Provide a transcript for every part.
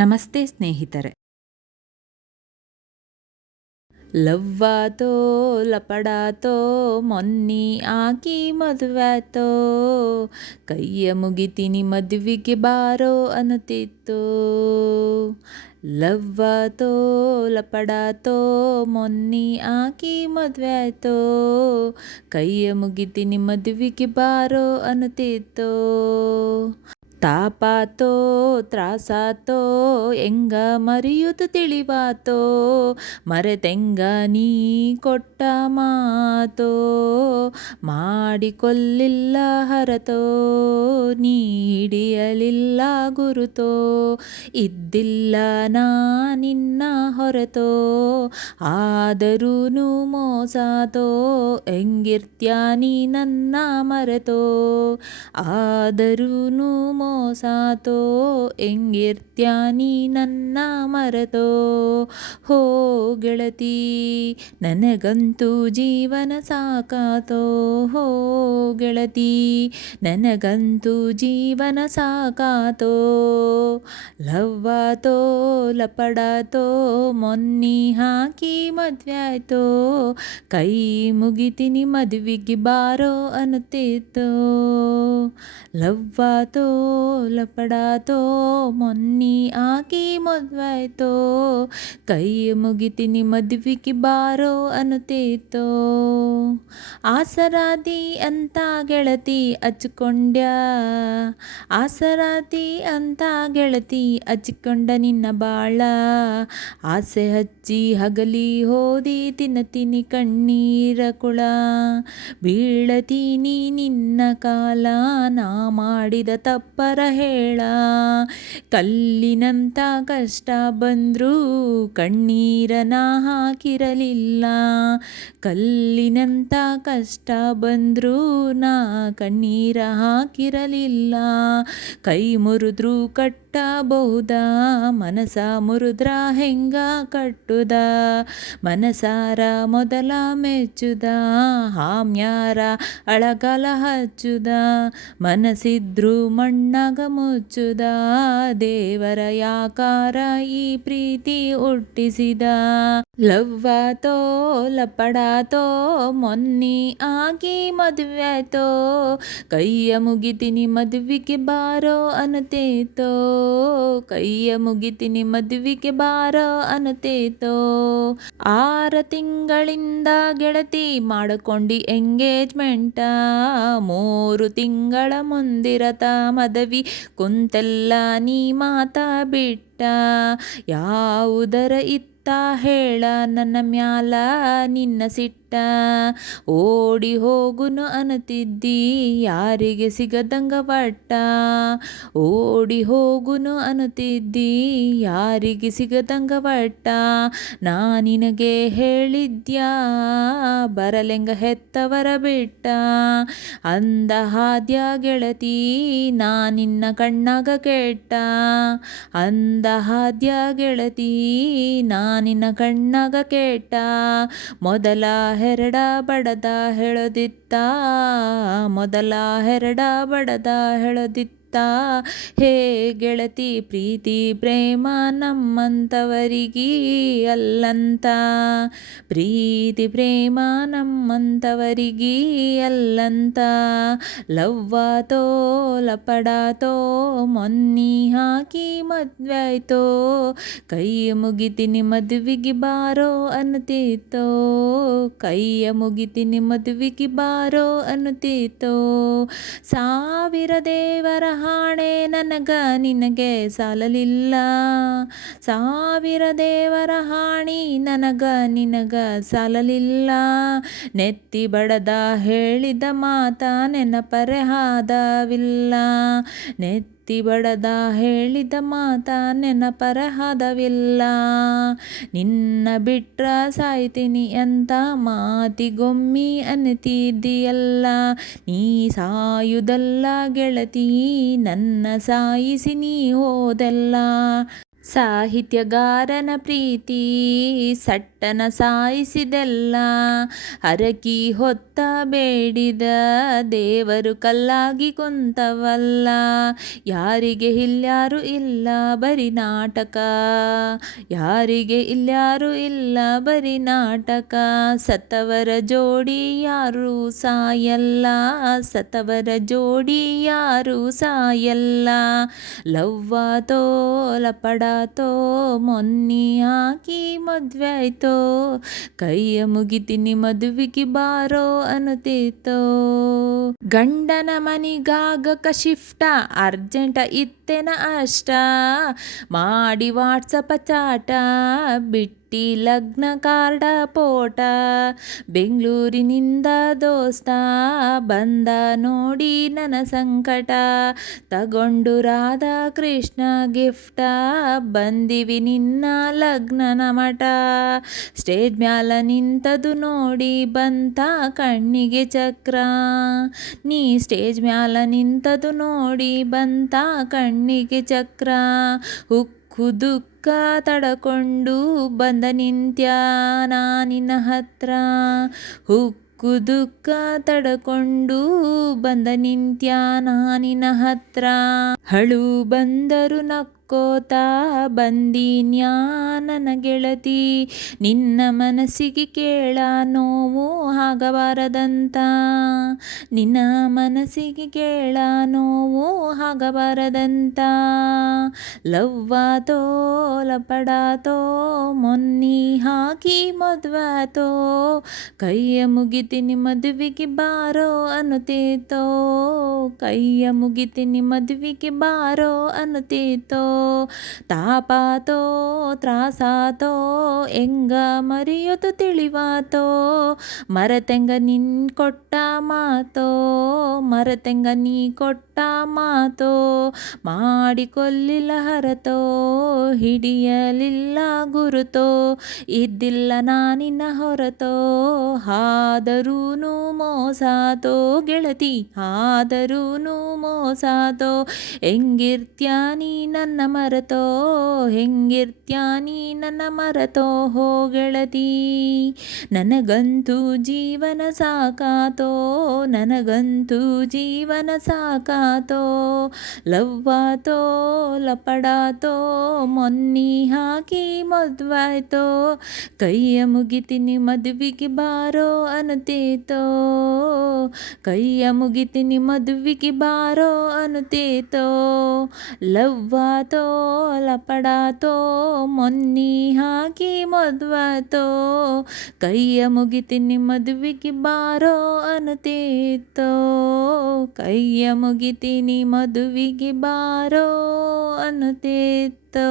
ನಮಸ್ತೆ ಸ್ನೇಹಿತರೆ. ಲವ್ವಾತೋ ಲಪಡಾತೋ ಮೊನ್ನಿ ಆಕಿ ಮದುವಾತೋ, ಕೈಯ ಮುಗಿತೀನಿ ಮದುವೆಗೆ ಬಾರೋ ಅನ್ನುತ್ತಿತ್ತು. ಲವ್ವಾತೋ ಲಪಡಾತೋ ಮೊನ್ನಿ ಆಕಿ ಮದುವಾತೋ, ಕೈಯ ಮುಗಿತೀನಿ ಮದುವೆಗೆ ಬಾರೋ ಅನ್ನುತ್ತಿತ್ತು. ತಾಪಾತೋ ತ್ರಾಸಾತೋ ಎಂಗ ಮರೆಯುವುದು ತಿಳಿವಾತೋ, ಮರೆತೆಂಗ ನೀ ಕೊಟ್ಟ ಮಾತೋ, ಮಾಡಿಕೊಲ್ಲಿಲ್ಲ ಹರತೋ, ನೀ ಹಿಡಿಯಲಿಲ್ಲ ಗುರುತೋ, ಇದ್ದಿಲ್ಲ ನಾ ನಿನ್ನ ಹೊರತೋ, ಆದರೂನು ಮೋಸಾತೋ, ಹೆಂಗಿರ್ತ್ಯ ನೀ ನನ್ನ ಮರೆತೋ, ಆದರೂನು ಮೋಸಾತೋ, ಹೆಂಗಿರ್ತ್ಯ ನೀ ನನ್ನ ಮರೆತೋ. ಹೋ ಗೆಳತಿ ನನಗಂತೂ ಜೀವನ ಸಾಕಾತೋ, ಹೋ ಗೆಳತಿ ನನಗಂತೂ ಜೀವನ ಸಾಕಾತೋ. ಲವ್ವಾತೋ ಲಪಡಾತೋ ಮೊನ್ನಿ ಹಾಕಿ ಮದ್ವೆ ಆಯ್ತೋ, ಕೈ ಮುಗಿತೀನಿ ಮದುವೆಗೆ ಬಾರೋ ಅನ್ನುತ್ತಿತ್ತು. ಲವ್ವಾತೋ ಲಪಡಾತೋ ಮೊನ್ನಿ ಆಕಿ ಮದ್ವಾಯ್ತೋ, ಕೈ ಮುಗಿತೀನಿ ಮದುವೆಗೆ ಬಾರೋ ಅನ್ನುತ್ತಿತ್ತು. ಆಸರಾದಿ ಅಂತ ಗೆಳತಿ ಹಚ್ಕೊಂಡ್ಯ, ಆಸರಾದಿ ಅಂತ ಗೆಳತಿ ಹಚ್ಕೊಂಡ ನಿನ್ನ ಬಾಳ, ಆಸೆ ಹಚ್ಚಿ ಹಗಲಿ ಹೋದಿ ತಿನ್ನತೀನಿ ಕಣ್ಣೀರ ಕುಳ, ಬೀಳತೀನಿ ನಿನ್ನ ಕಾಲ ನಾ ಮಾಡಿದ ತಪ್ಪರ ಹೇಳ, ಕಲ್ಲಿನಂತ ಕಷ್ಟ ಬಂದ್ರೂ ಕಣ್ಣೀರನ ಹಾಕಿರಲಿಲ್ಲ, ಕಲ್ಲಿನಂತ ಕಷ್ಟ ಬಂದ್ರೂ ನಾ ಕಣ್ಣೀರ ಹಾಕಿರಲಿಲ್ಲ, ಕೈ ಮುರಿದ್ರೂ ಕಟ್ಟಬಹುದ ಮನಸ ಮುರಿದ್ರ ಹೆಂಗ ಕಟ್ಟುದ, ಮನಸಾರ ಮೊದಲ ಮೆಚ್ಚುದ ಹಾಮ್ಯಾರ ಅಳಗಾಲ ಹಚ್ಚುದ, ಮನಸ್ಸಿದ್ರು ಮಣ್ಣಾಗ ಮುಚ್ಚುದ, ದೇವರ ಯಾಕಾರ ಈ ಪ್ರೀತಿ ಹುಟ್ಟಿಸಿದ. ಲವ್ವಾತೋ ಲಪಡಾತೋ ಮೊನ್ನಿ ಆಗಿ ಮದುವೆ ಆಯ್ತೋ, ಕೈಯ ಮುಗಿತೀನಿ ಮದುವೆಗೆ ಬಾರೋ ಅನ್ನುತ್ತೇತೋ, ಕೈಯ ಮುಗಿತೀನಿ ಮದುವೆಗೆ ಬಾರೋ ಅನ್ನುತ್ತೇತೋ. 6 ತಿಂಗಳಿಂದ ಗೆಳತಿ ಮಾಡಿಕೊಂಡಿ ಎಂಗೇಜ್ಮೆಂಟ, 3 ತಿಂಗಳ ಮುಂದಿರತ ಮದವಿ ಕುಂತೆಲ್ಲ ನೀ ಮಾತಾ ಬಿಟ್ಟ, ಯಾವುದರ ಇತ್ತ ಹೇಳ ನನ್ನ ಮ್ಯಾಲ ನಿನ್ನ ಸಿಟ್ಟ, ಓಡಿ ಹೋಗುನು ಅನ್ನುತ್ತಿದ್ದಿ ಯಾರಿಗೆ ಸಿಗದಂಗ ಬಟ್ಟ, ಓಡಿ ಹೋಗುನು ಅನ್ನುತ್ತಿದ್ದಿ ಯಾರಿಗೆ ಸಿಗದಂಗ ಬಟ್ಟ, ನಾ ನಿನಗೆ ಹೇಳಿದ್ಯಾ ಬರಲೆಂಗ ಹೆತ್ತವರ ಬಿಟ್ಟ, ಅಂದ ಹಾದ್ಯ ಗೆಳತಿ ನಾ ನಿನ್ನ ಕಣ್ಣಾಗ ಕೆಟ್ಟ, ಅಂದ ಹಾದ್ಯ ಗೆಳತಿ ನಾ ನಿನ್ನ ಕಣ್ಣಾಗ ಕೆಟ್ಟ, ಮೊದಲ ಹೆರಡ ಬಡದ ಹೇಳೋದಿತ್ತ, ಮೊದಲ ಹೆರಡ ಬಡದ ಹೇಳೋದಿತ್ತ, ಹೇ ಗೆಳತಿ ಪ್ರೀತಿ ಪ್ರೇಮ ನಮ್ಮಂತವರಿಗೀ ಅಲ್ಲಂತ, ಪ್ರೀತಿ ಪ್ರೇಮ ನಮ್ಮಂತವರಿಗೀ ಅಲ್ಲಂತ. ಲವ್ವಾತೋ ಲಪಡಾತೋ ಮೊನ್ನಿ ಹಾಕಿ ಮದ್ವೆ ಆಯ್ತೋ, ಕೈಯ ಮುಗಿತೀನಿ ಮದುವೆಗೆ ಬಾರೋ ಅನ್ನುತ್ತಿತ್ತೋ, ಕೈಯ ಮುಗಿತೀನಿ ಮದುವೆಗೆ ಬಾರೋ ಅನ್ನುತ್ತಿತ್ತೋ. 1000 ದೇವರ ಹಾಣೆ ನನಗ ನಿನಗೆ ಸಾಲಲಿಲ್ಲ, 1000 ದೇವರ ಹಾಣಿ ನನಗ ನಿನಗ ಸಾಲಲಿಲ್ಲ, ನೆತ್ತಿ ಬಡದ ಹೇಳಿದ ಮಾತ ನೆನಪರೆ ಹಾದವಿಲ್ಲ, ನೆತ್ತಿ ಬಡದ ಹೇಳಿದ ಮಾತ ನೆನಪರ ಹಾದವಿಲ್ಲ, ನಿನ್ನ ಬಿಟ್ರ ಸಾಯ್ತೀನಿ ಅಂತ ಮಾತಿಗೊಮ್ಮಿ ಅನ್ನುತ್ತಿದ್ದೀಯಲ್ಲ, ನೀ ಸಾಯುದಲ್ಲ ಗೆಳತಿ ನನ್ನ ಸಾಯಿಸಿ ನೀ ಹೋದಲ್ಲ, ಸಾಹಿತ್ಯಗಾರನ ಪ್ರೀತಿ ಸಟ್ಟನ ಸಾಯಿಸಿದೆಲ್ಲ, ಹರಕಿ ಹೊತ್ತ ಬೇಡಿದ ದೇವರು ಕಲ್ಲಾಗಿ ಕುಂತವಲ್ಲ. ಯಾರಿಗೆ ಇಲ್ಯಾರು ಇಲ್ಲ ಬರಿ ನಾಟಕ, ಯಾರಿಗೆ ಇಲ್ಯಾರು ಇಲ್ಲ ಬರಿ ನಾಟಕ. ಸತ್ತವರ ಜೋಡಿ ಯಾರು ಸಾಯಲ್ಲ, ಸತ್ತವರ ಜೋಡಿ ಯಾರು ಸಾಯಲ್ಲ. ಲವ್ವಾತೋ ಲಪಡಾತೋ ಮೊನ್ನಿ ಹಾಕಿ ಮದ್ವೆ ಆಯ್ತೋ, ಕೈಯ ಮುಗಿತೀನಿ ಮದುವೆಗೆ ಬಾರೋ ಅನ್ನುತ್ತಿತ್ತೋ. ಗಂಡನ ಮನಿಗಾಗಕ ಶಿಫ್ಟ ಅರ್ಜೆಂಟ ಇತ್ತೆನ ಅಷ್ಟ, ಮಾಡಿ ವಾಟ್ಸಪ್ಪ ಚಾಟ ಬಿಟ್ಟಿ ಲಗ್ನ ಕಾರ್ಡ ಪೋಟ. ಬೆಂಗಳೂರಿನಿಂದ ದೋಸ್ತ ಬಂದ ನೋಡಿ ನನ್ನ ಸಂಕಟ, ತಗೊಂಡು ರಾಧಾ ಕೃಷ್ಣ ಗಿಫ್ಟ ಬಂದಿವಿ ನಿನ್ನ ಲಗ್ನನ ಮಠ. ಸ್ಟೇಜ್ ಮ್ಯಾಲ ನಿಂತದು ನೋಡಿ ಬಂತ ಕಣ್ಣಿಗೆ ಚಕ್ರ, ನೀ ಸ್ಟೇಜ್ ಮ್ಯಾಲ ನಿಂತದು ನೋಡಿ ಬಂತ ಕಣ್ಣಿಗೆ ಚಕ್ರ. ಉಕ್ಕು ದುಃಖ ತಡಕೊಂಡು ಬಂದ ನಿಂತ್ಯ ನಾನಿನ ಹತ್ರ, ಉಕ್ಕು ದುಃಖ ತಡಕೊಂಡು ಬಂದ ನಿಂತ್ಯ ನಾನಿನ ಹತ್ರ. ಹಳು ಬಂದರು ನಕ್ಕೋತ ಬಂದೀನ್ಯಾ ನನ್ನ ಗೆಳತಿ, ನಿನ್ನ ಮನಸ್ಸಿಗೆ ಕೇಳ ನೋವು ಆಗಬಾರದಂತ, ನಿನ್ನ ಮನಸ್ಸಿಗೆ ಕೇಳ ನೋವು ಆಗಬಾರದಂತ. ಲವ್ವಾತೋ ಲಪಡಾತೋ ಮೊನ್ನಿ ಹಾಕಿ ಮದ್ವಾತೋ, ಕೈಯ ಮುಗಿತೀನಿ ಮದುವೆಗೆ ಬಾರೋ ಅನ್ನುತ್ತೇತೋ, ಕೈಯ ಮುಗಿತೀನಿ ಮದುವೆಗೆ ಬಾರೋ ಅನ್ನುತ್ತೇತೋ. ತಾಪಾತೋ ತ್ರಾಸಾತೋ ಎಂಗ ಮರೆಯೋದು ತಿಳಿವಾತೋ, ಮರತೆಂಗ ನಿನ್ ಕೊಟ್ಟ ಮಾತೋ, ಮರತೆಂಗ ನೀ ಕೊಟ್ಟ ಮಾತೋ. ಮಾಡಿಕೊಲ್ಲಿಲ್ಲ ಹರತೋ ಹಿಡಿಯಲಿಲ್ಲ ಗುರುತೋ, ಇದ್ದಿಲ್ಲ ನಾನಿನ್ನ ಹೊರತೋ ಆದರೂನು ಮೋಸಾತೋ ಗೆಳತಿ, ಆದರೂನು ಮೋಸಾತೋ. ಹೆಂಗಿರ್ತ್ಯಾ ನೀ ನನ್ನ ಮರತೋ, ಹೆಂಗಿರ್ತ್ಯಾ ನೀ ನನ್ನ ಮರತೋ ಹೋ ಗೆಳತಿ. ನನಗಂತೂ ಜೀವನ ಸಾಕಾತೋ, ನನಗಂತೂ ಜೀವನ ಸಾಕಾತೋ. ಲವ್ವಾತೋ ಲಪಡಾತೋ ಮೊನ್ನಿ ಹಾಕಿ ಮದ್ವಾಯ್ತೋ, ಕೈಯ ಮುಗಿತೀನಿ ಮದುವೆಗೆ ಬಾರೋ ಅನ್ನುತ್ತೇತೋ, ಕೈಯ ಮುಗಿತೀನಿ ಮದುವೆಗೆ ಬಾರೋ ಅನ್ನುತ್ತೇತೋ. ಲವ್ವಾತೋ ಲಪಡಾತೋ ಮೊನ್ನಿ ಹಾಕಿ ಮದ್ವಾಯ್ತೋ, ಕೈಯ ಮುಗಿತೀನಿ ಮದುವೆಗೆ ಬಾರೋ ಅನ್ನುತ್ತೇತೋ, ಕೈಯ ಮುಗಿತೀನಿ ಮದುವೆಗೆ ಬಾರೋ ಅನ್ನುತ್ತೇತೋ.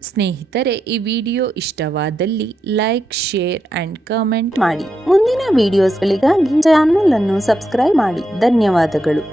ಸ್ನೇಹಿತರೆ, ಈ ವಿಡಿಯೋ ಇಷ್ಟವಾದಲ್ಲಿ ಲೈಕ್, ಶೇರ್ ಆ್ಯಂಡ್ ಕಮೆಂಟ್ ಮಾಡಿ. ಮುಂದಿನ ವಿಡಿಯೋಸ್ಗಳಿಗಾಗಿ ಚಾನಲ್ ಅನ್ನು ಸಬ್ಸ್ಕ್ರೈಬ್ ಮಾಡಿ. ಧನ್ಯವಾದಗಳು.